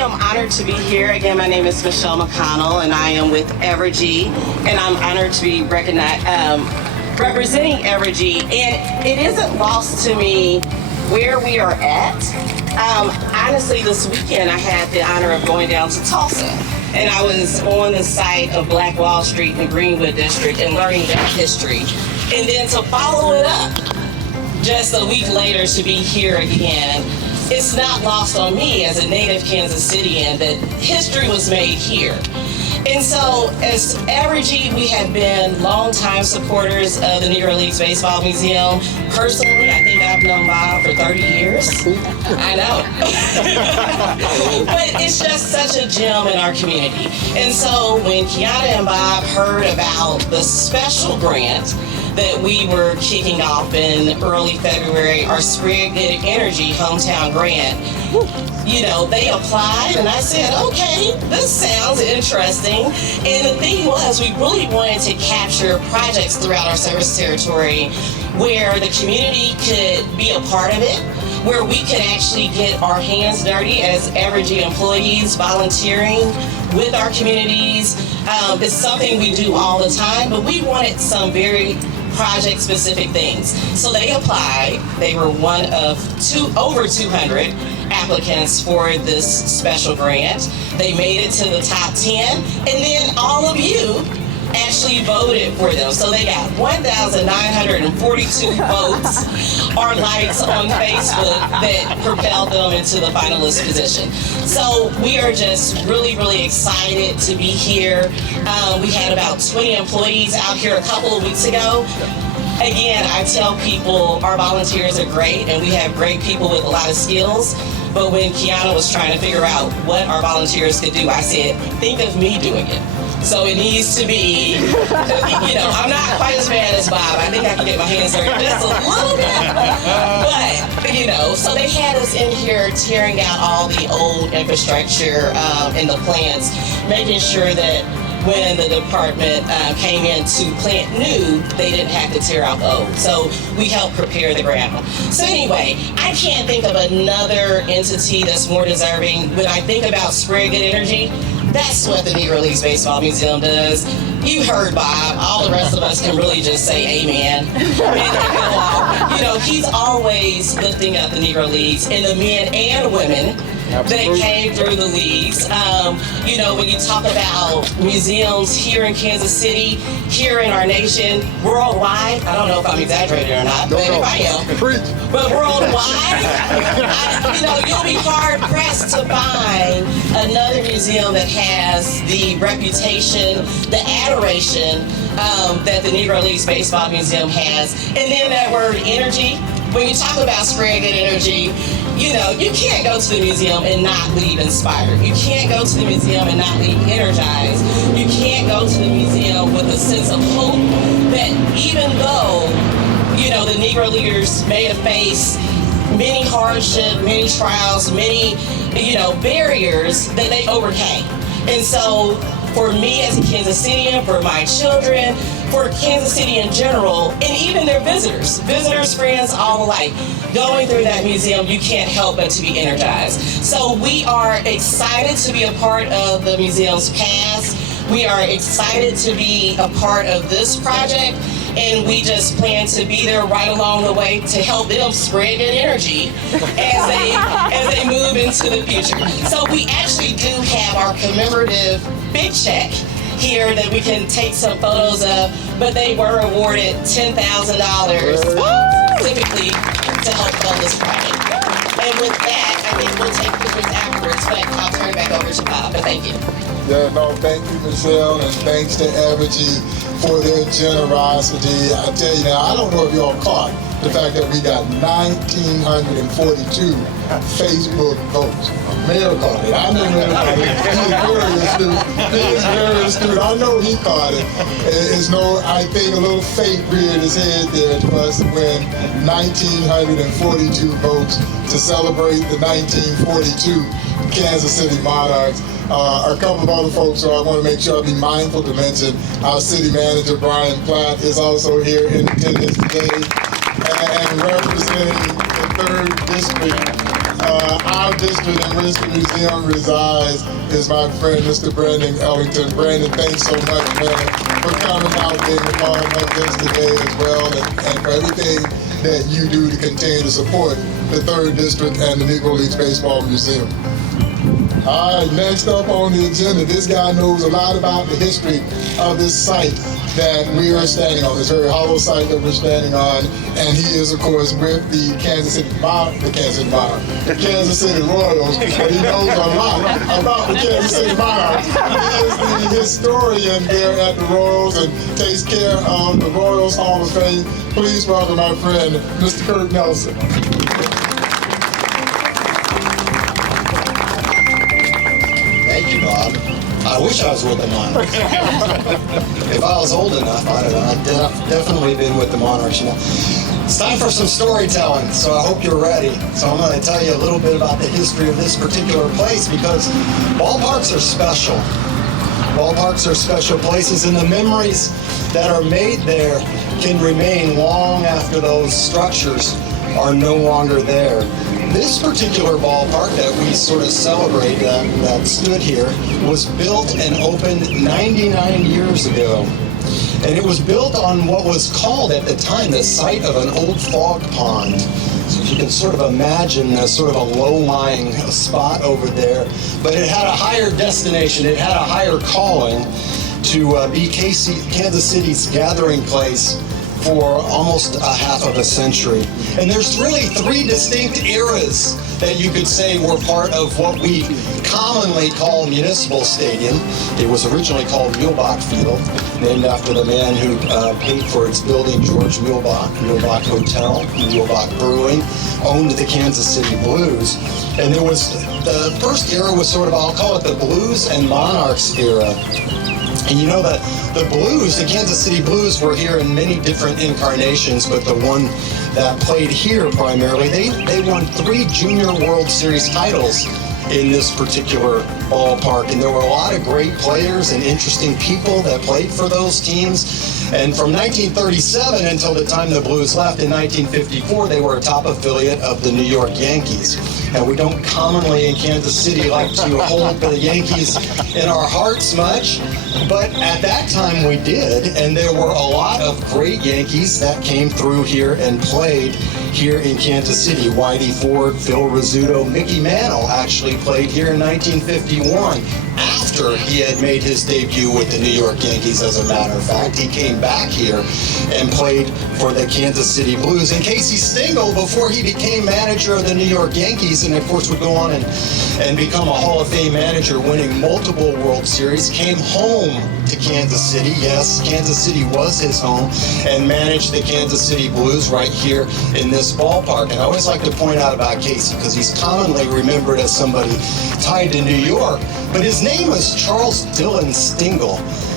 am honored to be here. Again, my name is Michelle McConnell, and I am with Evergy, and I'm honored to be recognized, representing Evergy. And it isn't lost to me where we are at. Honestly, this weekend I had the honor of going down to Tulsa, and I was on the site of Black Wall Street in the Greenwood District and learning that history. And then to follow it up just a week later to be here again, it's not lost on me as a native Kansas Cityan that history was made here. And so as Evergy, we have been longtime supporters of the Negro Leagues Baseball Museum. Personally, I think I've known Bob for 30 years. I know. But it's just such a gem in our community. And so when Kiana and Bob heard about the special grant that we were kicking off in early February, our Sprig Energy Hometown Grant, you know, they applied and I said, okay, this sounds interesting. And the thing was, we really wanted to capture projects throughout our service territory where the community could be a part of it, where we could actually get our hands dirty as Evergy employees volunteering with our communities. It's something we do all the time, but we wanted some very project-specific things. So they applied. They were one of over 200 applicants for this special grant. They made it to the top 10, and then all of you actually voted for them. So they got 1,942 votes or likes on Facebook that propelled them into the finalist position. So we are just really, really excited to be here. We had about 20 employees out here a couple of weeks ago. Again, I tell people our volunteers are great and we have great people with a lot of skills. But when Kiana was trying to figure out what our volunteers could do, I said, think of me doing it. So it needs to be, you know, I'm not quite as bad as Bob. I think I can get my hands dirty just a little bit. But, you know, so they had us in here tearing out all the old infrastructure and the plants, making sure that when the department came in to plant new, they didn't have to tear out the old. So we helped prepare the ground. So anyway, I can't think of another entity that's more deserving. When I think about Sprig Energy, that's what the Negro Leagues Baseball Museum does. You heard Bob. All the rest of us can really just say amen. And, you know, he's always lifting up the Negro Leagues and the men and women that came through the leagues. You know, when you talk about museums here in Kansas City, here in our nation, worldwide, I don't know if I'm exaggerating or not, but if I am, but worldwide, you know, you'll be hard pressed to find another museum that has the reputation, the adoration that the Negro Leagues Baseball Museum has. And then that word energy, when you talk about Sprig Energy, you know, you can't go to the museum and not leave inspired. You can't go to the museum and not leave energized. You can't go to the museum with a sense of hope that even though, you know, the Negro Leaguers may have faced many hardships, many trials, many, you know, barriers that they overcame. And so for me as a Kansas Cityan, for my children, for Kansas City in general, and even their visitors, friends, all alike, going through that museum, you can't help but to be energized. So we are excited to be a part of the museum's past. We are excited to be a part of this project, and we just plan to be there right along the way to help them spread their energy as they move into the future. So we actually do have our commemorative big check here that we can take some photos of, but they were awarded $10,000 specifically to help fund this project. And with that, I think we'll take pictures afterwards, but I'll turn it back over to Bob, but thank you. Yeah, no, thank you, Michelle, and thanks to Evergy for their generosity. I tell you now, I don't know if y'all caught the fact that we got 1,942 Facebook votes. Mayor caught it. I know everybody. He's very astute. I know he caught it. It's no, I think, a little fate reared his head there to us when 1,942 votes to celebrate the 1942 Kansas City Monarchs. A couple of other folks, so I want to make sure I be mindful to mention our city manager, Brian Platt, is also here in attendance today and representing the 3rd District our district in which the museum resides is my friend, Mr. Brandon Ellington. Brandon, thanks so much, man, for coming out, being a part of this today as well, and for everything that you do to continue to support the 3rd District and the Negro Leagues Baseball Museum. All right, next up on the agenda, this guy knows a lot about the history of this site that we are standing on, this very hollow site that we're standing on, and he is, of course, with the Kansas City Royals, but he knows a lot about the Kansas City Monarchs. He is the historian there at the Royals and takes care of the Royals Hall of Fame. Please welcome my friend, Mr. Curt Nelson. Thank you, Bob. I wish I was with the Monarchs. If I was old enough, I don't know. I've definitely been with the Monarchs. You know, it's time for some storytelling, so I hope you're ready. So I'm going to tell you a little bit about the history of this particular place, because ballparks are special. Ballparks are special places, and the memories that are made there can remain long after those structures are no longer there. This particular ballpark that we sort of celebrate that stood here was built and opened 99 years ago. And it was built on what was called at the time the site of an old fog pond. So if you can sort of imagine a sort of a low-lying spot over there. But it had a higher destination, it had a higher calling to be Kansas City's gathering place for almost a half of a century. And there's really 3 distinct eras that you could say were part of what we commonly call Municipal Stadium. It was originally called Muehlbach Field, named after the man who paid for its building, George Muehlbach. Muehlbach Hotel, Muehlbach Brewing, owned the Kansas City Blues. And there was, the first era was sort of, I'll call it the Blues and Monarchs era. And you know that the Blues, the Kansas City Blues, were here in many different incarnations, but the one that played here primarily, they won 3 Junior World Series titles in this particular ballpark. And there were a lot of great players and interesting people that played for those teams. And from 1937 until the time the Blues left in 1954, they were a top affiliate of the New York Yankees. And we don't commonly in Kansas City like to hold the Yankees in our hearts much, but at that time we did, and there were a lot of great Yankees that came through here and played here in Kansas City. Whitey Ford, Phil Rizzuto, Mickey Mantle actually played here in 1951. After he had made his debut with the New York Yankees, as a matter of fact, he came back here and played for the Kansas City Blues. And Casey Stengel, before he became manager of the New York Yankees, and of course would go on and become a Hall of Fame manager, winning multiple World Series, came home to Kansas City. Yes, Kansas City was his home, and managed the Kansas City Blues right here in this ballpark. And I always like to point out about Casey, because he's commonly remembered as somebody tied to New York, but his name was Charles Dillon Stengel.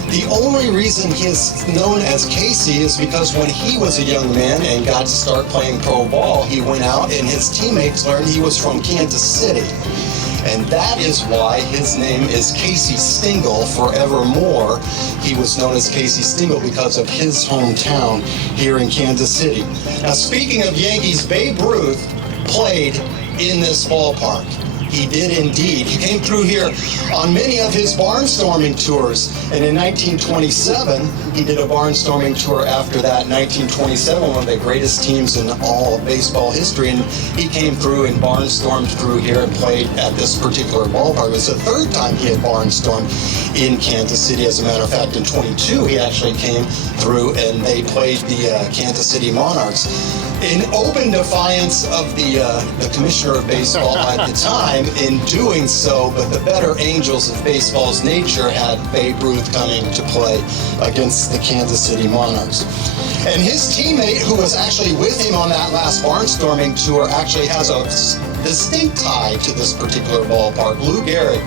The only reason he is known as Casey is because when he was a young man and got to start playing pro ball, he went out and his teammates learned he was from Kansas City. And that is why his name is Casey Stengel forevermore. He was known as Casey Stengel because of his hometown here in Kansas City. Now, speaking of Yankees, Babe Ruth played in this ballpark. He did indeed. He came through here on many of his barnstorming tours. And in 1927, he did a barnstorming tour after that. 1927, one of the greatest teams in all of baseball history. And he came through and barnstormed through here and played at this particular ballpark. It was the 3rd time he had barnstormed in Kansas City. As a matter of fact, in 22, he actually came through and they played the Kansas City Monarchs in open defiance of the commissioner of baseball at the time in doing so, but the better angels of baseball's nature had Babe Ruth coming to play against the Kansas City Monarchs. And his teammate, who was actually with him on that last barnstorming tour, actually has a distinct tie to this particular ballpark. Lou Gehrig,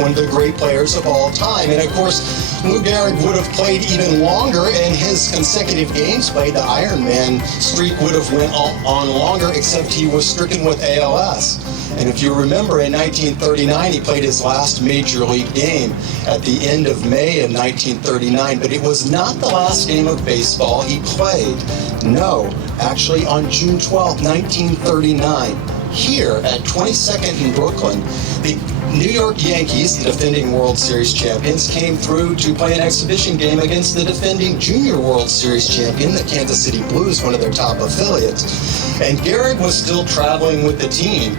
one of the great players of all time. And of course, Lou Gehrig would have played even longer, and his consecutive games played, the Iron Man streak would have went on longer, except he was stricken with ALS. And if you remember, in 1939, he played his last major league game at the end of May of 1939, but it was not the last game of baseball he played. No, actually on June 12, 1939, here at 22nd in Brooklyn, the New York Yankees, the defending World Series champions, came through to play an exhibition game against the defending Junior World Series champion, the Kansas City Blues, one of their top affiliates. And Gehrig was still traveling with the team.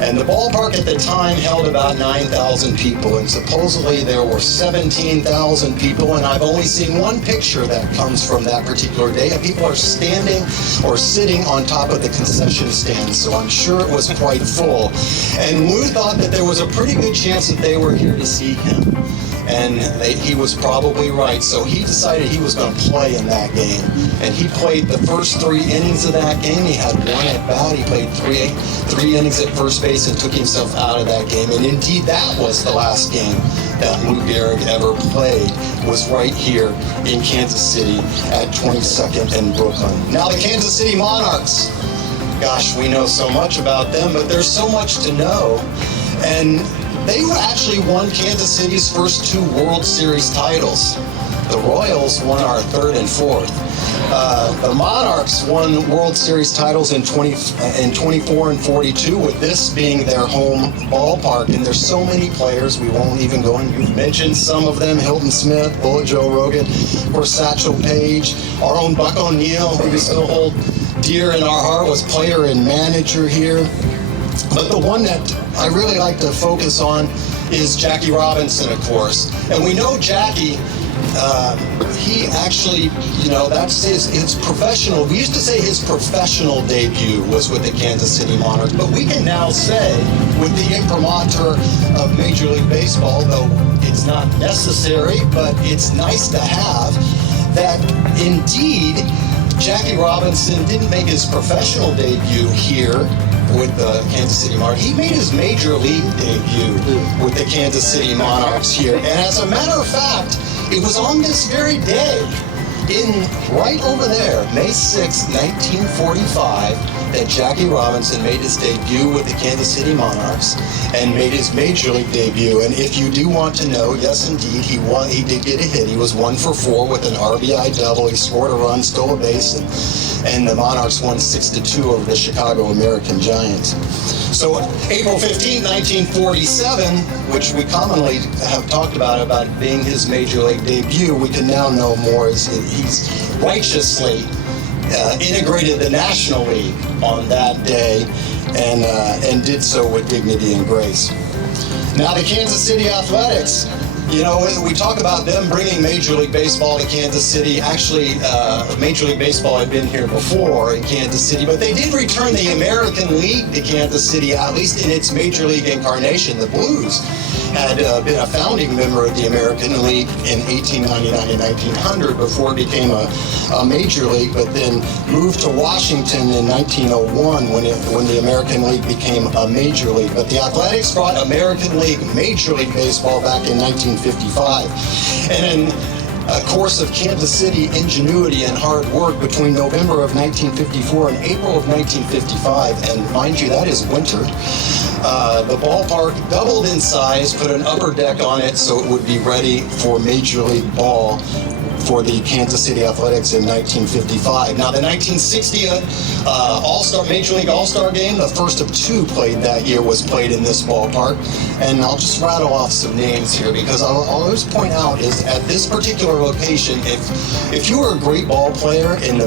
And the ballpark at the time held about 9,000 people, and supposedly there were 17,000 people, and I've only seen one picture that comes from that particular day, and people are standing or sitting on top of the concession stand, so I'm sure it was quite full. And Lou thought that there was a pretty good chance that they were here to see him. And he was probably right, so he decided he was going to play in that game. And he played the first 3 innings of that game. He had 1 at bat. He played three innings at first base and took himself out of that game. And indeed, that was the last game that Lou Gehrig ever played, was right here in Kansas City at 22nd and Brooklyn. Now the Kansas City Monarchs. Gosh, we know so much about them, but there's so much to know. And they actually won Kansas City's first 2 World Series titles. The Royals won our 3rd and 4th. The Monarchs won World Series titles in 24 and 42, with this being their home ballpark. And there's so many players, we won't even go in. You've mentioned some of them: Hilton Smith, Bullet Joe Rogan, of course Satchel Paige, our own Buck O'Neill, who we still hold dear in our heart, was player and manager here. But the one that I really like to focus on is Jackie Robinson, of course. And we know Jackie, he actually, that's his professional, we used to say his professional debut was with the Kansas City Monarchs, but we can now say, with the imprimatur of Major League Baseball, though it's not necessary, but it's nice to have, that indeed Jackie Robinson didn't make his professional debut here with the Kansas City Monarchs. He made his Major League debut with the Kansas City Monarchs here. And as a matter of fact, it was on this very day, right over there, May 6, 1945, that Jackie Robinson made his debut with the Kansas City Monarchs and made his Major League debut. And if you do want to know, yes, indeed, he did get a hit. He was 1 for 4 with an RBI double. He scored a run, stole a base, and the Monarchs won 6-2 over the Chicago American Giants. So April 15, 1947, which we commonly have talked about being his Major League debut, we can now know more as he's righteously integrated the National League on that day and did so with dignity and grace. Now the Kansas City Athletics, we talk about them bringing Major League Baseball to Kansas City. Actually, Major League Baseball had been here before in Kansas City, but they did return the American League to Kansas City, at least in its Major League incarnation. The Blues had been a founding member of the American League in 1899 and 1900 before it became a Major League, but then moved to Washington in 1901 when the American League became a Major League. But the Athletics brought American League Major League Baseball back in 1955. And in a course of Kansas City ingenuity and hard work between November of 1954 and April of 1955, and mind you, that is winter, the ballpark doubled in size, put an upper deck on it so it would be ready for Major League ball for the Kansas City Athletics in 1955. Now, the 1960 Major League All-Star Game, the first of 2 played that year, was played in this ballpark. And I'll just rattle off some names here because I'll always point out is at this particular location, if you were a great ball player in the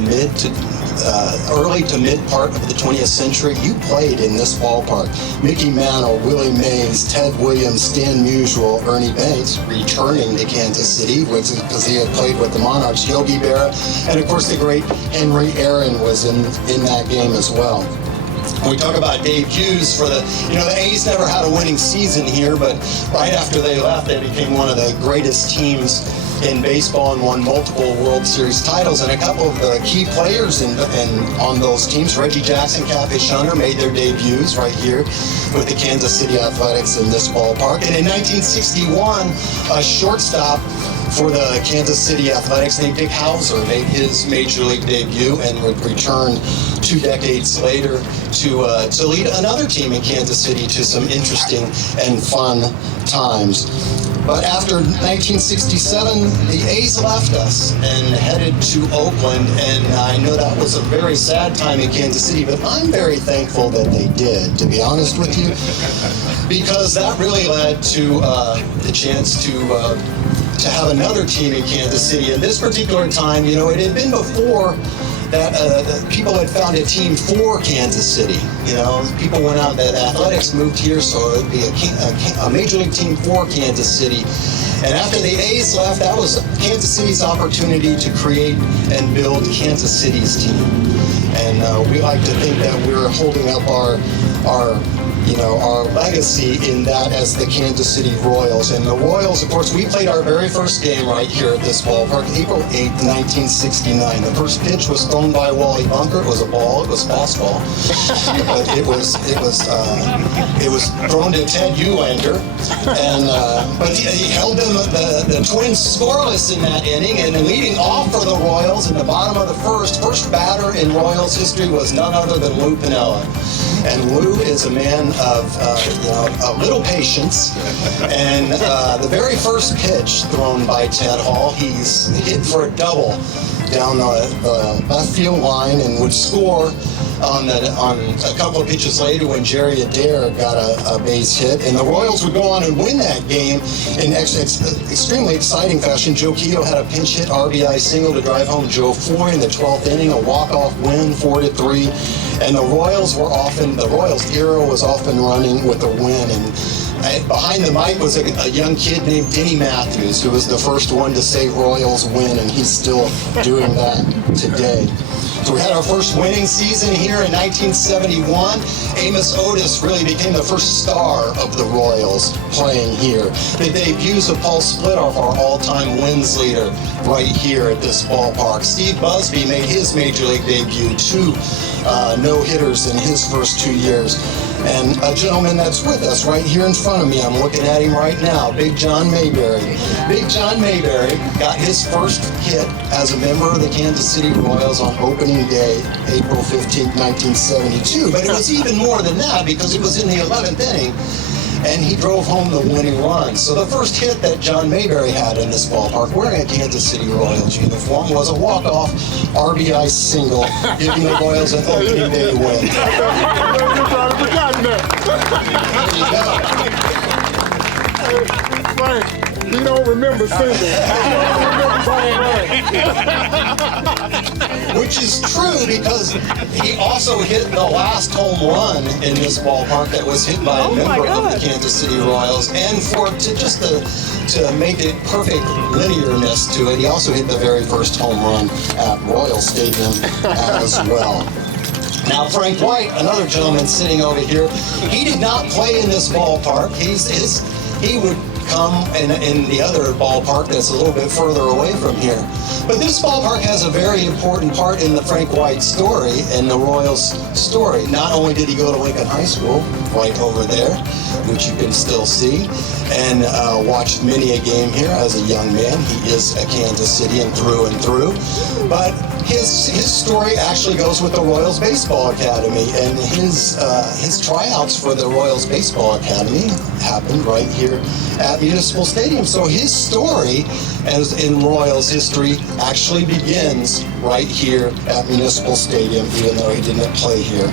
early to mid part of the 20th century, you played in this ballpark. Mickey Mantle, Willie Mays, Ted Williams, Stan Musial, Ernie Banks returning to Kansas City because he had played with the Monarchs, Yogi Berra, and of course the great Henry Aaron was in that game as well. We talk about debuts for the A's never had a winning season here, but right after they left, they became one of the greatest teams in baseball and won multiple World Series titles. And a couple of the key players on those teams, Reggie Jackson, Cafe Shunner, made their debuts right here with the Kansas City Athletics in this ballpark. And in 1961, a shortstop for the Kansas City Athletics named Dick Hauser made his Major League debut and would return 2 decades later to lead another team in Kansas City to some interesting and fun times. But after 1967, the A's left us and headed to Oakland, and I know that was a very sad time in Kansas City, but I'm very thankful that they did, to be honest with you, because that really led to the chance to have another team in Kansas City. And this particular time, you know, it had been before that people had found a team for Kansas City. You know, people went out, that athletics moved here, so it would be a major league team for Kansas City. And after the A's left, that was Kansas City's opportunity to create and build Kansas City's team. And we like to think that we're holding up our legacy in that as the Kansas City Royals. And the Royals, of course, we played our very first game right here at this ballpark, April 8th, 1969. The first pitch was thrown by Wally Bunker. It was a ball. It was fastball. But it was thrown to Ted Uhlaender. And but he held them, the Twins, scoreless in that inning. And leading off for the Royals in the bottom of the first batter in Royals history was none other than Lou Piniella. And Lou is a man of a little patience. And the very first pitch thrown by Ted Hall, he's hit for a double down the left field line and would score on a couple of pitches later when Jerry Adair got a base hit. And the Royals would go on and win that game in extremely exciting fashion. Joe Keto had a pinch hit RBI single to drive home Joe Floyd in the 12th inning, a walk-off win, 4-3. And the Royals era was often running with a win. And behind the mic was a young kid named Denny Matthews, who was the first one to say Royals win, and he's still doing that today. So we had our first winning season here in 1971. Amos Otis really became the first star of the Royals playing here. The debuts of Paul Splitoff, our all-time wins leader, right here at this ballpark. Steve Busby made his major league debut, 2 no-hitters in his first 2 years. And a gentleman that's with us right here in front of me, I'm looking at him right now, Big John Mayberry. Big John Mayberry got his first hit as a member of the Kansas City Royals on opening day, April 15, 1972. But it was even more than that, because it was in the 11th inning, and he drove home the winning run. So the first hit that John Mayberry had in this ballpark, wearing a Kansas City Royals uniform, was a walk-off RBI single, giving the Royals an opening day win. He don't remember singing. Which is true, because he also hit the last home run in this ballpark that was hit by a member of the Kansas City Royals. And to make it perfect linearness to it, he also hit the very first home run at Royal Stadium as well. Now, Frank White, another gentleman sitting over here, he did not play in this ballpark. He would come in the other ballpark that's a little bit further away from here. But this ballpark has a very important part in the Frank White story and the Royals story. Not only did he go to Lincoln High School, right over there, which you can still see, and watched many a game here as a young man. He is a Kansas Citian through and through. But his story actually goes with the Royals Baseball Academy, and his tryouts for the Royals Baseball Academy happened right here at Municipal Stadium. So his story, as in Royals history, actually begins right here at Municipal Stadium, even though he didn't play here.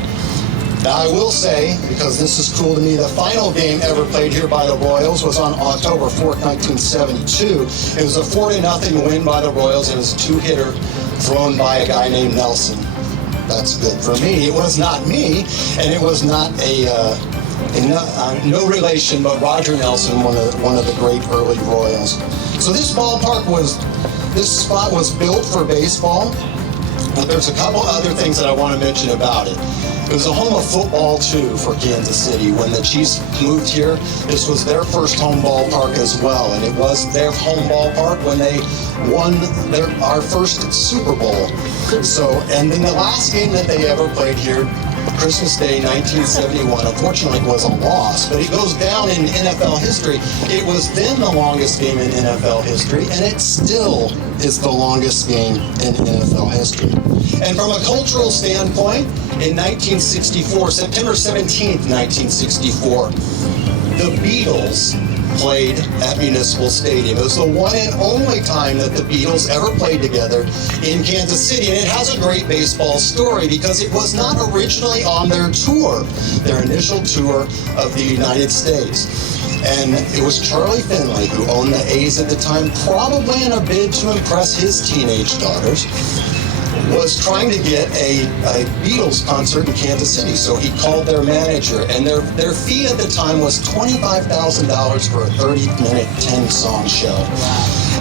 Now, I will say, because this is cool to me, the final game ever played here by the Royals was on October 4th, 1972. It was a 4-0 win by the Royals. It was a 2-hitter thrown by a guy named Nelson. That's good for me. It was not me, and it was not no relation, but Roger Nelson, one of the great early Royals. So this spot was built for baseball, but there's a couple other things that I want to mention about it. It was a home of football, too, for Kansas City. When the Chiefs moved here, this was their first home ballpark as well, and it was their home ballpark when they won our first Super Bowl. And then the last game that they ever played here, Christmas Day, 1971, unfortunately was a loss, but it goes down in NFL history. It was then the longest game in NFL history, and it still is the longest game in NFL history. And from a cultural standpoint, in 1964, September 17th, 1964, the Beatles played at Municipal Stadium. It was the one and only time that the Beatles ever played together in Kansas City, and it has a great baseball story because it was not originally on their tour, their initial tour of the United States. And it was Charlie Finley, who owned the A's at the time, probably in a bid to impress his teenage daughters, was trying to get a Beatles concert in Kansas City. So he called their manager, and their fee at the time was $25,000 for a 30-minute, 10-song show.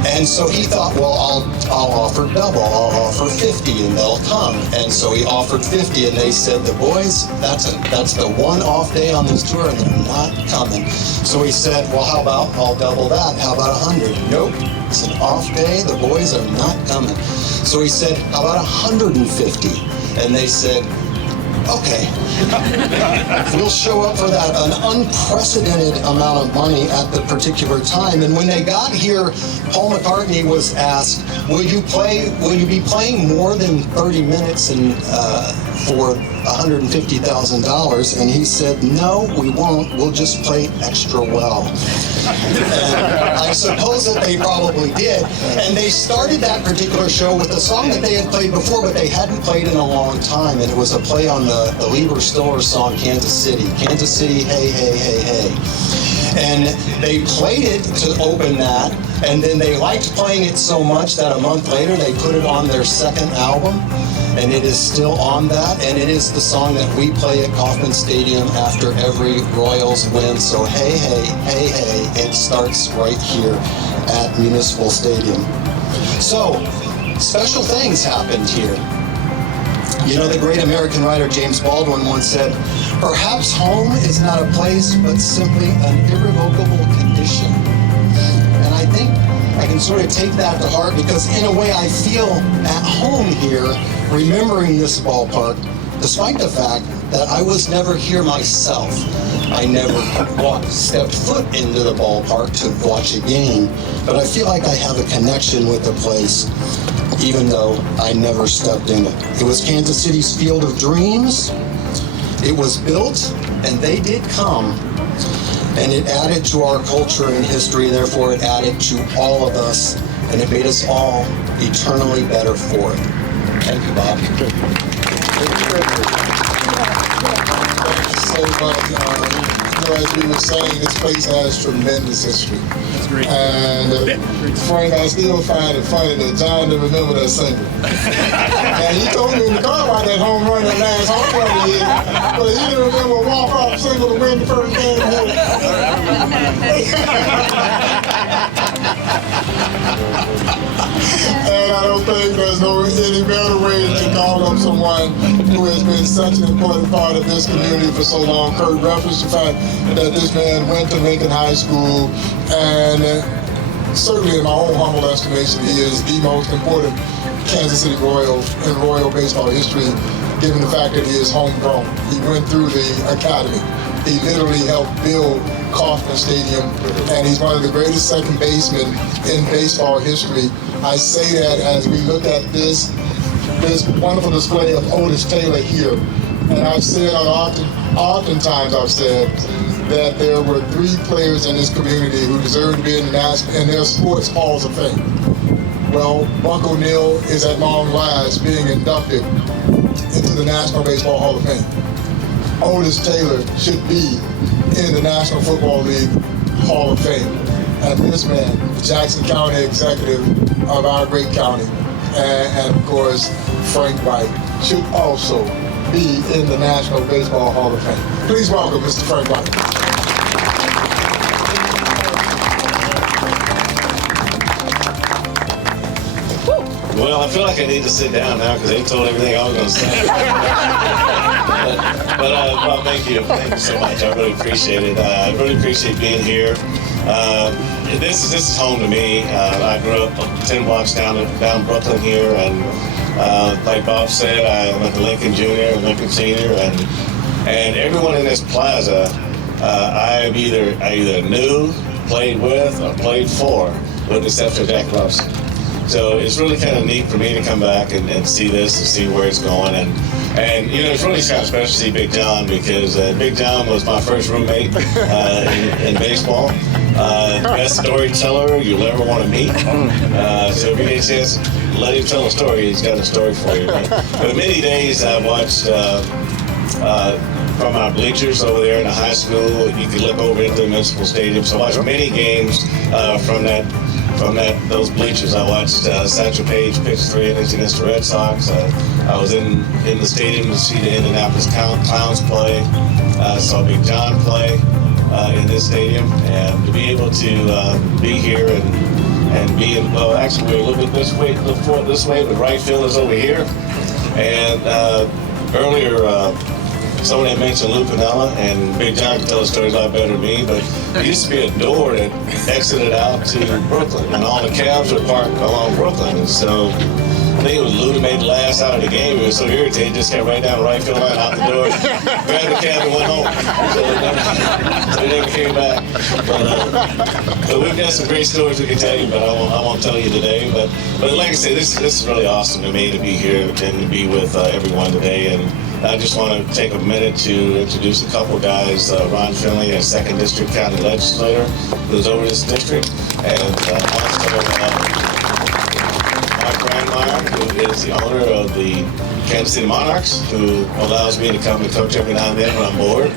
And so he thought, well, I'll offer double. I'll offer 50, and they'll come. And so he offered 50, and they said, the boys, that's the one off day on this tour, and they're not coming. So he said, well, how about I'll double that? How about 100? Nope, it's an off day. The boys are not coming. So he said, how about 150? And they said, okay, we'll show up for that, an unprecedented amount of money at the particular time. And when they got here, Paul McCartney was asked, will you be playing more than 30 minutes and for $150,000? And he said, no, we won't. We'll just play extra well. And I suppose that they probably did. And they started that particular show with a song that they had played before, but they hadn't played in a long time. And it was a play on the Lieber Stoller song, Kansas City. Kansas City, hey, hey, hey, hey. And they played it to open that. And then they liked playing it so much that a month later they put it on their second album. And it is still on that, and it is the song that we play at Kauffman Stadium after every Royals win. So hey, hey, hey, hey, it starts right here at Municipal Stadium. So, special things happened here. You know, the great American writer James Baldwin once said, perhaps home is not a place, but simply an irrevocable condition. And I think I can sort of take that to heart because in a way I feel at home here remembering this ballpark, despite the fact that I was never here myself. I never stepped foot into the ballpark to watch a game, but I feel like I have a connection with the place, even though I never stepped in it. It was Kansas City's field of dreams. It was built, and they did come. And it added to our culture and history, therefore it added to all of us, and it made us all eternally better for it. Thank you, Bob. Thank you so much. As we were saying, this place has tremendous history. That's great. And Frank, I still find it funny that John didn't remember that single. And he told me in the car about that home run, that last home run he hit, but he didn't remember a walk-off single to win the first game. And I don't think there's any better way to call up someone who has been such an important part of this community for so long. Curt referenced the fact that this man went to Lincoln High School, and certainly in my own humble estimation, he is the most important Kansas City Royal in Royal baseball history, given the fact that he is homegrown. He went through the academy. He literally helped build Kauffman Stadium, and he's one of the greatest second basemen in baseball history. I say that as we look at this wonderful display of Otis Taylor here. And I've said oftentimes I've said that there were 3 players in this community who deserve to be in their sports halls of fame. Well, Buck O'Neil is at long last being inducted into the National Baseball Hall of Fame. Otis Taylor should be in the National Football League Hall of Fame. And this man, the Jackson County executive of our great county, and of course, Frank White, should also be in the National Baseball Hall of Fame. Please welcome Mr. Frank White. Well, I feel like I need to sit down now because they told everything I was going to say. but Bob, thank you so much. I really appreciate it. I really appreciate being here. This is home to me. I grew up 10 blocks down Brooklyn here, and like Bob said, I went to Lincoln Junior and Lincoln Senior, and everyone in this plaza, I either knew, played with, or played for, with the exception of Jack Robinson. So it's really kind of neat for me to come back and see this and see where it's going. And And, it's really kind of special to see Big John because Big John was my first roommate in baseball. Best storyteller you'll ever want to meet. So if you get a chance, let him tell a story. He's got a story for you. But many days I watched from our bleachers over there in the high school. You could look over into the municipal stadium. So I watched many games from those bleachers. I watched Satchel Paige pitch 3 innings against the Red Sox. I was in the stadium to see the Indianapolis Clowns play. I saw Big John play in this stadium, and to be able to be here and be in, well, actually we're a little bit this way, but right field is over here. And earlier, someone had mentioned Lou Piniella, and Big John can tell the story a lot better than me, but there used to be a door that exited out to Brooklyn, and all the cabs were parked along Brooklyn. And so I think it was Lou that made the last out of the game. He was so irritated, he just came right down the right field line, out the door, grabbed the cab and went home. So he never came back. But we've got some great stories we can tell you, but I won't tell you today. But like I said, this is really awesome to me to be here and to be with everyone today. And I just want to take a minute to introduce a couple guys. Ron Finley, a 2nd District County Legislator, who's over this district, and also who is the owner of the Kansas City Monarchs, who allows me to come and coach every now and then when I'm bored.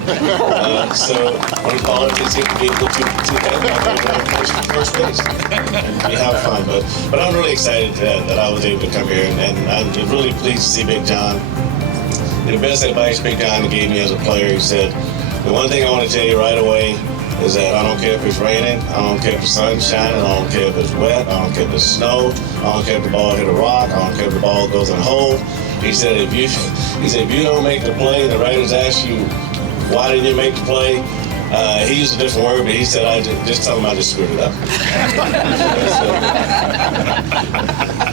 So one of all of these to be able to head first base and we have fun. But I'm really excited that I was able to come here, and I'm really pleased to see Big John. And the best advice Big John gave me as a player, he said, the one thing I want to tell you right away is that I don't care if it's raining, I don't care if the sun's shining, I don't care if it's wet, I don't care if it's snow, I don't care if the ball hit a rock, I don't care if the ball goes in a hole. He said, if you don't make the play, the writers ask you, why didn't you make the play? He used a different word, but he said, just tell him I just screwed it up.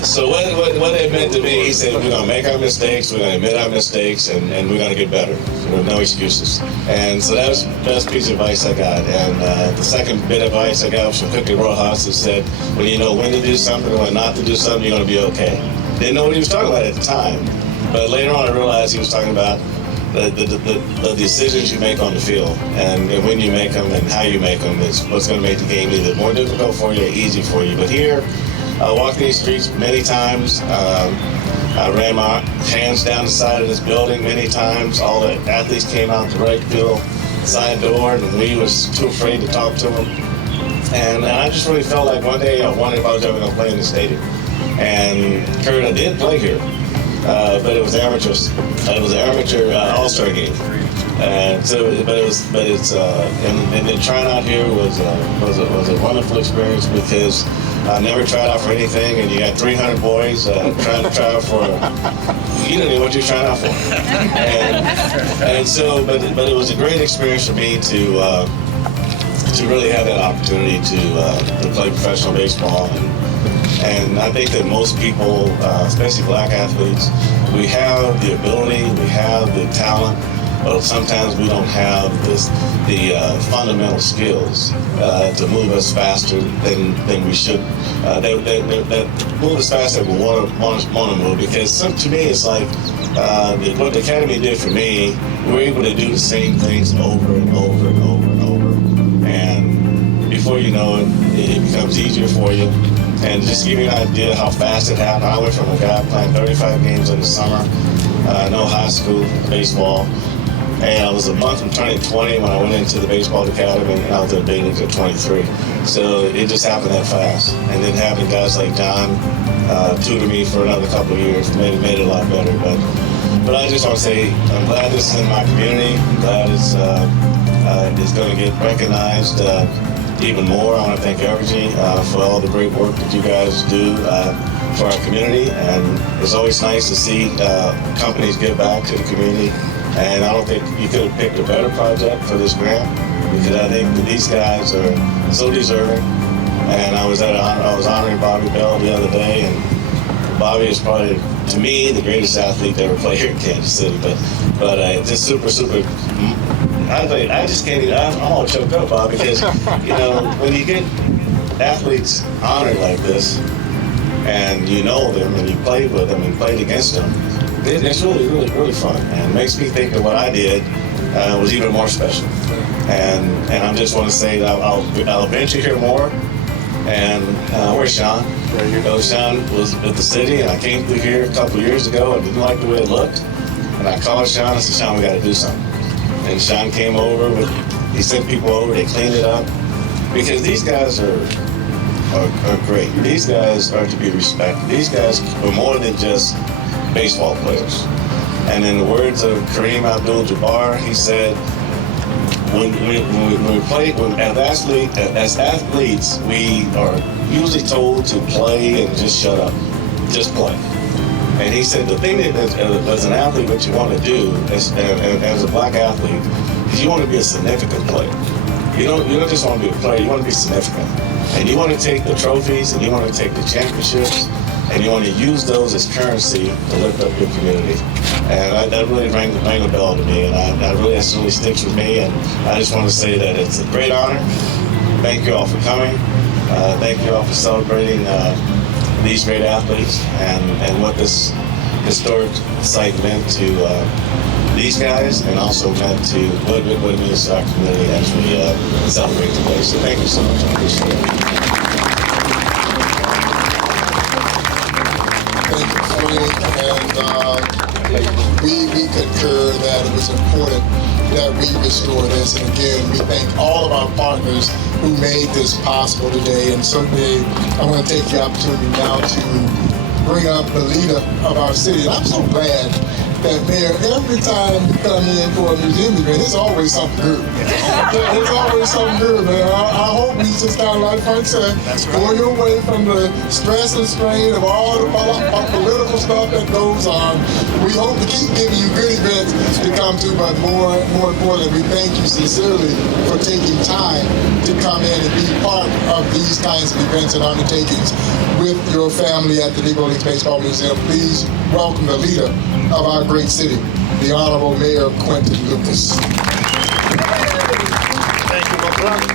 So what it meant to me, he said, we're going to make our mistakes, we're going to admit our mistakes, and we're going to get better. No excuses. And so that was the best piece of advice I got. And the second bit of advice I got was from Cookie Rojas, who said, when you know when to do something and when not to do something, you're going to be okay. Didn't know what he was talking about at the time. But later on I realized he was talking about the decisions you make on the field, and when you make them and how you make them is what's going to make the game either more difficult for you or easy for you. But here, walking these streets many times, I ran my hands down the side of this building many times. All the athletes came out the right field side door, and we was too afraid to talk to them. And I just really felt like one day I wondered if I was ever going to play in the stadium. And Curt, I did play here. But it was amateur. It was an amateur all-star game, and then trying out here was a wonderful experience because I never tried out for anything, and you got 300 boys trying to try out for. You don't know what you're trying out for, and so but it was a great experience for me to really have that opportunity to play professional baseball. And I think that most people, especially black athletes, we have the ability, we have the talent, but sometimes we don't have the fundamental skills to move us faster than we should. That move us faster than we want to move. Because to me, it's like what the Academy did for me. We're able to do the same things over and over and over and over. And before you know it, it becomes easier for you. And just to give you an idea how fast it happened, I went from a guy playing 35 games in the summer, no high school baseball, and I was a month from turning 20 when I went into the baseball academy, and I was in the big leagues at 23. So it just happened that fast. And then having guys like John tutor me for another couple of years made it a lot better. But I just want to say I'm glad this is in my community. I'm glad it's going to get recognized. Even more, I want to thank Evergy for all the great work that you guys do for our community, and it's always nice to see companies give back to the community. And I don't think you could have picked a better project for this grant, because I think that these guys are so deserving. And I was honoring Bobby Bell the other day, and Bobby is probably, to me, the greatest athlete to ever play here in Kansas City. But just super. I just can't even, I'm all choked up, Bob, because, when you get athletes honored like this, and you know them, and you played with them, and played against them, it's really fun, and makes me think that what I did was even more special. And I just want to say that I'll eventually hear more. And where's Sean? There you go. Sean was at the city, and I came through here a couple of years ago. I didn't like the way it looked, and I called Sean. I said, Sean, we got to do something. And Sean came over. He sent people over. They cleaned it up, because these guys are great. These guys are to be respected. These guys are more than just baseball players. And in the words of Kareem Abdul-Jabbar, he said, when we play, as athletes, we are usually told to play and just shut up, just play. And he said the thing that as an athlete, what you want to do as a black athlete is you want to be a significant player. You don't just want to be a player, you want to be significant. And you want to take the trophies, and you want to take the championships, and you want to use those as currency to lift up your community. And that really rang a bell to me, and that really sticks with me. And I just want to say that it's a great honor. Thank you all for coming. Thank you all for celebrating these great athletes and what this historic site meant to these guys, and also meant to what it means to our community as we celebrate today. So thank you so much. I appreciate it. Thank you, Frank. And we concur that it was important that we restore this. And again, we thank all of our partners who made this possible today. And certainly, I want to take the opportunity now to bring up the leader of our city. And I'm so glad that, Mayor, every time you come in for a museum event, it's always something good. It's always something good, man. I hope we just kind of, like Frank said, pull you away from the stress and strain of all the political stuff that goes on. We hope to keep giving you good events to come to, but more importantly, we thank you sincerely for taking time to come in and be part of these kinds of events and undertakings with your family at the Negro Leagues Baseball Museum. Please welcome the leader of our great city, the Honorable Mayor Quinton Lucas. Thank you, my brother.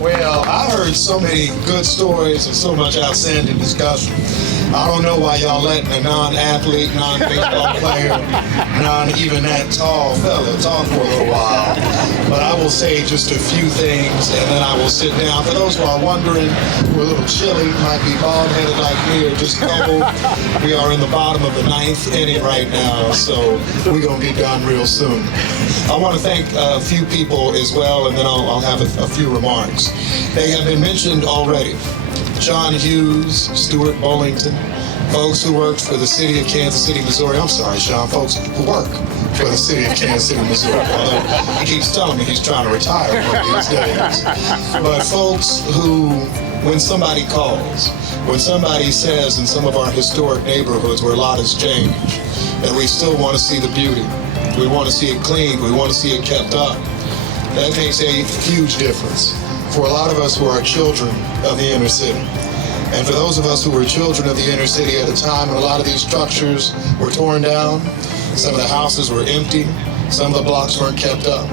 Well, I heard so many good stories and so much outstanding discussion. I don't know why y'all letting a non-athlete, non-baseball player, even that tall fella talk for a little while. But I will say just a few things, and then I will sit down. For those who are wondering, we're a little chilly, might be bald-headed like me or just cold. We are in the bottom of the 9th inning right now, so we're going to be done real soon. I want to thank a few people as well, and then I'll have a few remarks. They have been mentioned already. John Hughes, Stuart Bullington, folks who worked for the city of Kansas City, Missouri. I'm sorry, Sean, folks who work for the city of Kansas City, Missouri. Although he keeps telling me he's trying to retire one of these days. But folks who, when somebody calls, when somebody says in some of our historic neighborhoods where a lot has changed, that we still want to see the beauty, we want to see it cleaned, we want to see it kept up, that makes a huge difference for a lot of us who are children of the inner city. And for those of us who were children of the inner city at a time when a lot of these structures were torn down, some of the houses were empty, some of the blocks weren't kept up.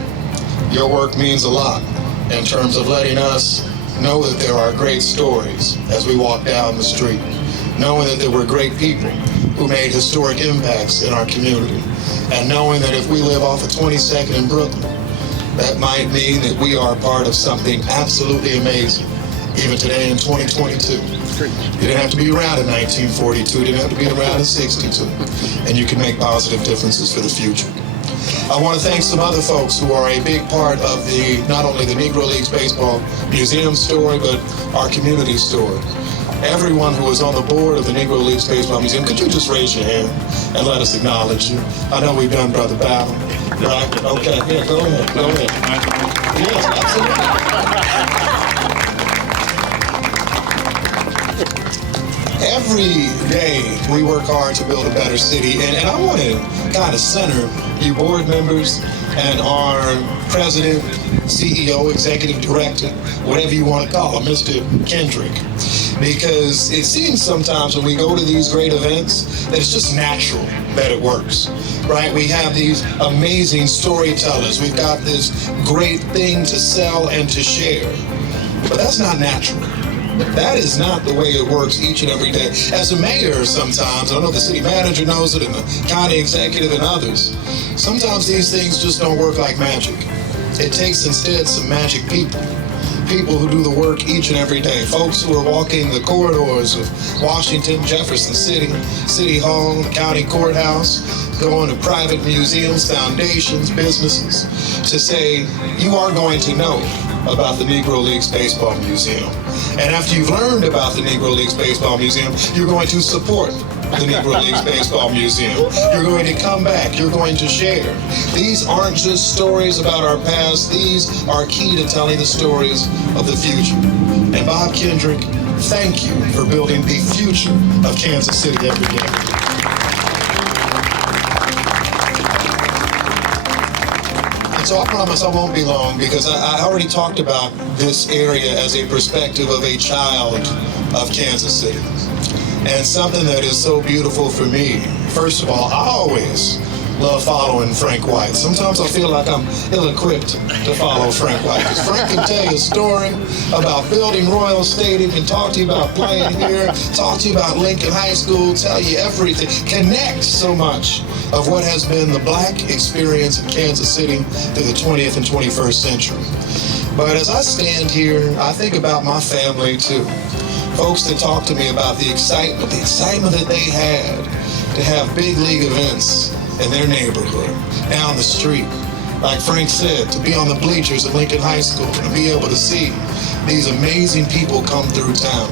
Your work means a lot in terms of letting us know that there are great stories as we walk down the street, knowing that there were great people who made historic impacts in our community, and knowing that if we live off of 22nd in Brooklyn, that might mean that we are part of something absolutely amazing, even today in 2022. You didn't have to be around in 1942, you didn't have to be around in 62, and you can make positive differences for the future. I want to thank some other folks who are a big part of not only the Negro Leagues Baseball Museum story, but our community story. Everyone who is on the board of the Negro Leagues Baseball Museum, could you just raise your hand and let us acknowledge you? I know we've done Brother Battle. Right? Okay, yeah, go ahead. Yes, absolutely. Every day we work hard to build a better city, and I want to kind of center you board members and our president, CEO, executive director, whatever you want to call him, Mr. Kendrick. Because it seems sometimes when we go to these great events that it's just natural that it works, right? We have these amazing storytellers. We've got this great thing to sell and to share. But that's not natural. That is not the way it works each and every day. As a mayor sometimes, I know the city manager knows it and the county executive and others, sometimes these things just don't work like magic. It takes instead some magic people. People who do the work each and every day. Folks who are walking the corridors of Washington, Jefferson City, City Hall, the county courthouse, going to private museums, foundations, businesses, to say, you are going to know about the Negro Leagues Baseball Museum. And after you've learned about the Negro Leagues Baseball Museum, you're going to support the Negro Leagues Baseball Museum. You're going to come back. You're going to share. These aren't just stories about our past. These are key to telling the stories of the future. And Bob Kendrick, thank you for building the future of Kansas City every day. So I promise I won't be long, because I already talked about this area as a perspective of a child of Kansas City. And something that is so beautiful for me, first of all, I always love following Frank White. Sometimes I feel like I'm ill-equipped to follow Frank White, because Frank can tell you a story about building Royal Stadium, can talk to you about playing here, talk to you about Lincoln High School, tell you everything, connect so much of what has been the black experience in Kansas City through the 20th and 21st century. But as I stand here, I think about my family too. Folks that talk to me about the excitement that they had to have big league events in their neighborhood, down the street. Like Frank said, to be on the bleachers at Lincoln High School and be able to see these amazing people come through town.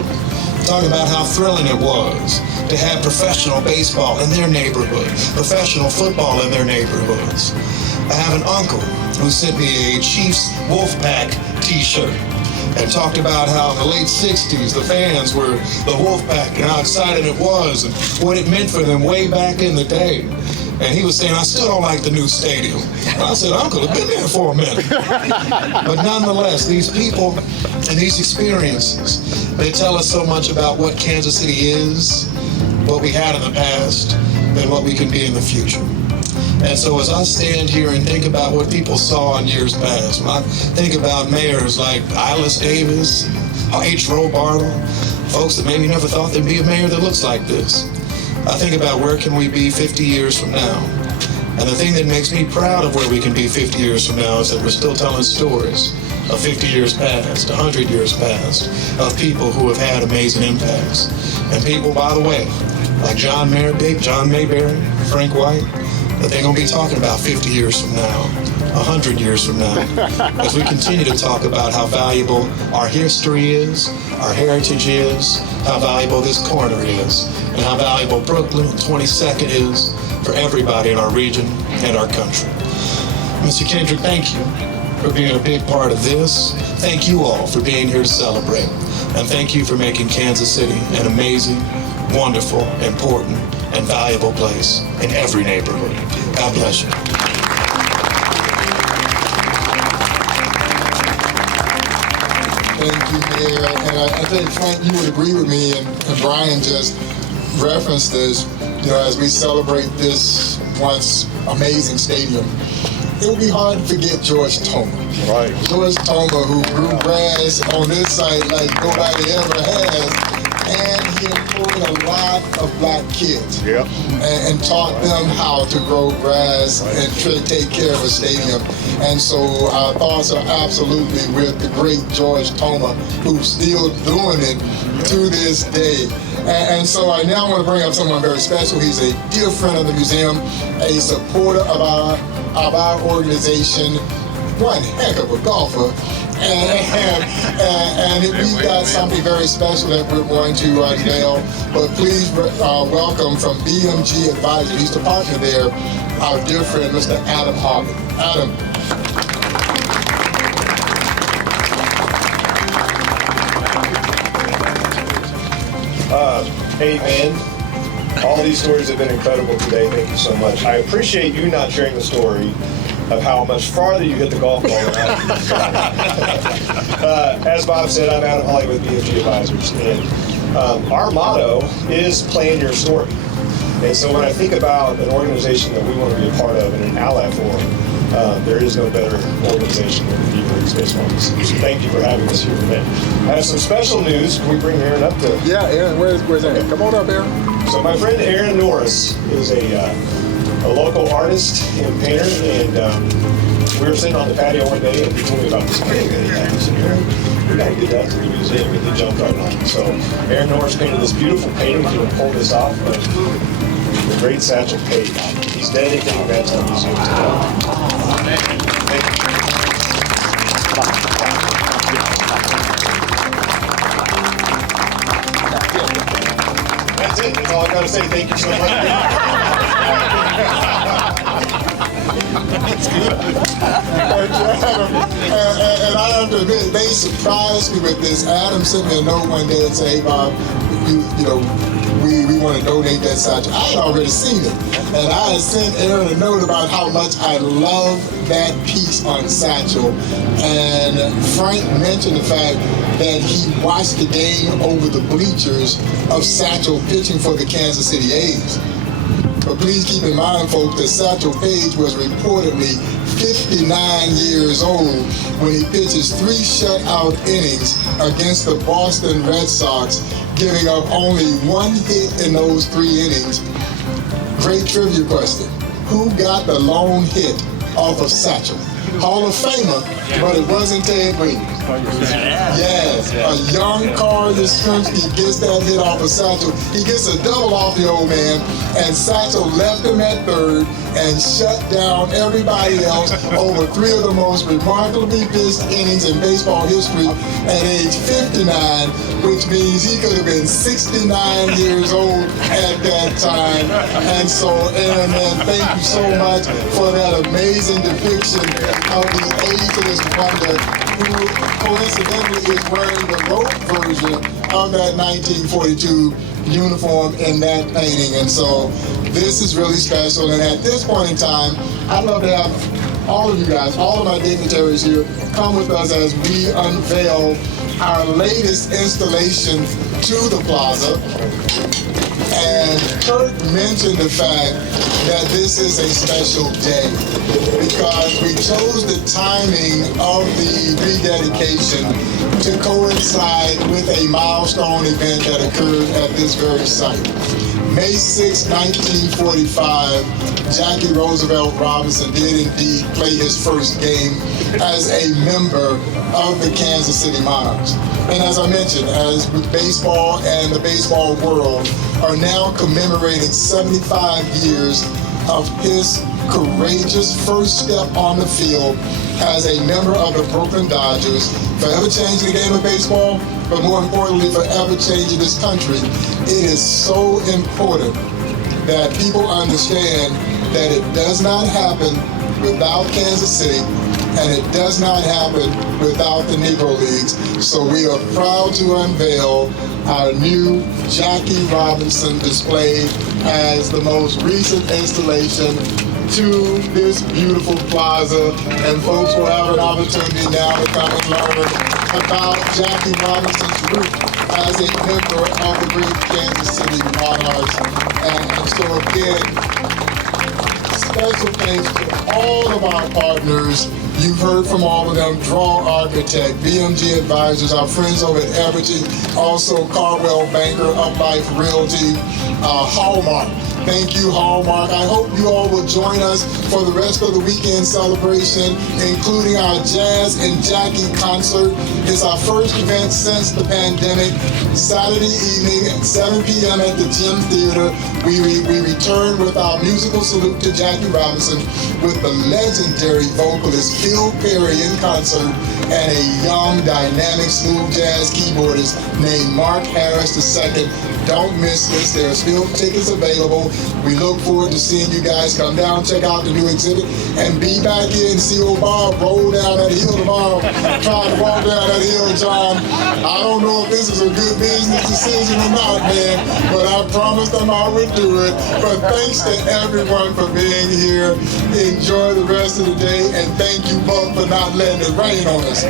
Talking about how thrilling it was to have professional baseball in their neighborhood, professional football in their neighborhoods. I have an uncle who sent me a Chiefs Wolfpack t-shirt and talked about how in the late 60s the fans were the Wolfpack and how exciting it was and what it meant for them way back in the day. And he was saying, I still don't like the new stadium. And I said, Uncle, I've been there for a minute. But nonetheless, these people and these experiences, they tell us so much about what Kansas City is, what we had in the past, and what we can be in the future. And so as I stand here and think about what people saw in years past, when I think about mayors like Ilis Davis, H. Roe Bartle, folks that maybe never thought there'd be a mayor that looks like this, I think about where can we be 50 years from now. And the thing that makes me proud of where we can be 50 years from now is that we're still telling stories of 50 years past, 100 years past, of people who have had amazing impacts. And people, by the way, like John Mayberry, Frank White, that they're going to be talking about 50 years from now, 100 years from now, as we continue to talk about how valuable our history is, our heritage is, how valuable this corner is, and how valuable Brooklyn and 22nd is for everybody in our region and our country. Mr. Kendrick, thank you for being a big part of this. Thank you all for being here to celebrate. And thank you for making Kansas City an amazing, wonderful, important, and valuable place in every neighborhood. God bless you. Thank you, Mayor. And I think, Frank, you would agree with me, and Brian just referenced this, as we celebrate this once amazing stadium. It would be hard to forget George Toma. Right. George Toma, who grew grass on this site like nobody ever has. And he employed a lot of black kids. Yep. And taught them how to grow grass and take care of a stadium. And so our thoughts are absolutely with the great George Toma, who's still doing it to this day. And so I now want to bring up someone very special. He's a dear friend of the museum, a supporter of our organization, one heck of a golfer. And we've got something very special that we're going to unveil. But please welcome from BMG Advisory, he's the partner there, our dear friend, Mr. Adam Hawley. Adam. Hey, man. All these stories have been incredible today. Thank you so much. I appreciate you not sharing the story of how much farther you hit the golf ball than I did. As Bob said, I'm Adam Hawley with BFG Advisors, and our motto is playing your story. And so when I think about an organization that we want to be a part of and an ally for, There is no better organization than the Eagles Baseball. So thank you for having us here today. I have some special news. Can we bring Aaron up to? Yeah, Aaron, where's Aaron? Come on up, Aaron. So my friend Aaron Norris is a local artist and painter, and we were sitting on the patio one day, and he told me about this painting that he had. I said, Aaron, we got to get that to the museum, and he jumped right on it. So Aaron Norris painted this beautiful painting. He will pull this off of the great Satchel Paige. He's dedicating that to the museum today. Thank you. That's it. That's all I got to say. Thank you so much. And I have to admit, they surprised me with this. Adam sent me a note one day and said, hey, Bob, we want to donate that satchel. I had already seen it. And I had sent Aaron a note about how much I love that piece on Satchel. And Frank mentioned the fact that he watched the game over the bleachers of Satchel pitching for the Kansas City A's. But please keep in mind, folks, that Satchel Paige was reportedly 59 years old when he pitches 3 shutout innings against the Boston Red Sox, giving up only 1 hit in those 3 innings. Great trivia question. Who got the lone hit off of Satchel? Hall of Famer, but it wasn't Ted Green. Yes, a young Carl Yastrzemski gets that hit off of Satchel. He gets a double off the old man, and Satchel left him at third and shut down everybody else over 3 of the most remarkably pitched innings in baseball history at age 59, which means he could have been 69 years old at that time. And so, Aaron, man, thank you so much for that amazing depiction of the ageless wonder who coincidentally is wearing the road version of that 1942 uniform in that painting. And so this is really special. And at this point in time, I'd love to have all of you guys, all of my dignitaries here, come with us as we unveil our latest installation to the plaza. And Curt mentioned the fact that this is a special day because we chose the timing of the rededication to coincide with a milestone event that occurred at this very site. May 6, 1945, Jackie Roosevelt Robinson did indeed play his first game as a member of the Kansas City Monarchs. And as I mentioned, as baseball and the baseball world are now commemorating 75 years of his courageous first step on the field as a member of the Brooklyn Dodgers, forever changing the game of baseball, but more importantly, forever changing this country. It is so important that people understand that it does not happen without Kansas City, and it does not happen without the Negro Leagues. So we are proud to unveil our new Jackie Robinson display as the most recent installation to this beautiful plaza. And folks will have an opportunity now to come and learn about Jackie Robinson's root as a member of the great Kansas City Monarchs. And so again, special thanks to all of our partners. You've heard from all of them: Draw Architect, BMG Advisors, our friends over at Evergy, also Caldwell Banker, Uplife Realty, Hallmark. Thank you, Hallmark. I hope you all will join us for the rest of the weekend celebration, including our Jazz and Jackie concert. It's our first event since the pandemic. Saturday evening at 7 p.m. at the Gym Theater. We return with our musical salute to Jackie Robinson with the legendary vocalist Phil Perry in concert and a young, dynamic, smooth jazz keyboardist named Mark Harris II. Don't miss this. There are still tickets available. We look forward to seeing you guys come down, check out the new exhibit, and be back here and see old Bob roll down that hill tomorrow, trying to walk down that hill, John. I don't know if this is a good business decision or not, man, but I promised I'm out to do it. But thanks to everyone for being here. Enjoy the rest of the day, and thank you both for not letting it rain on us.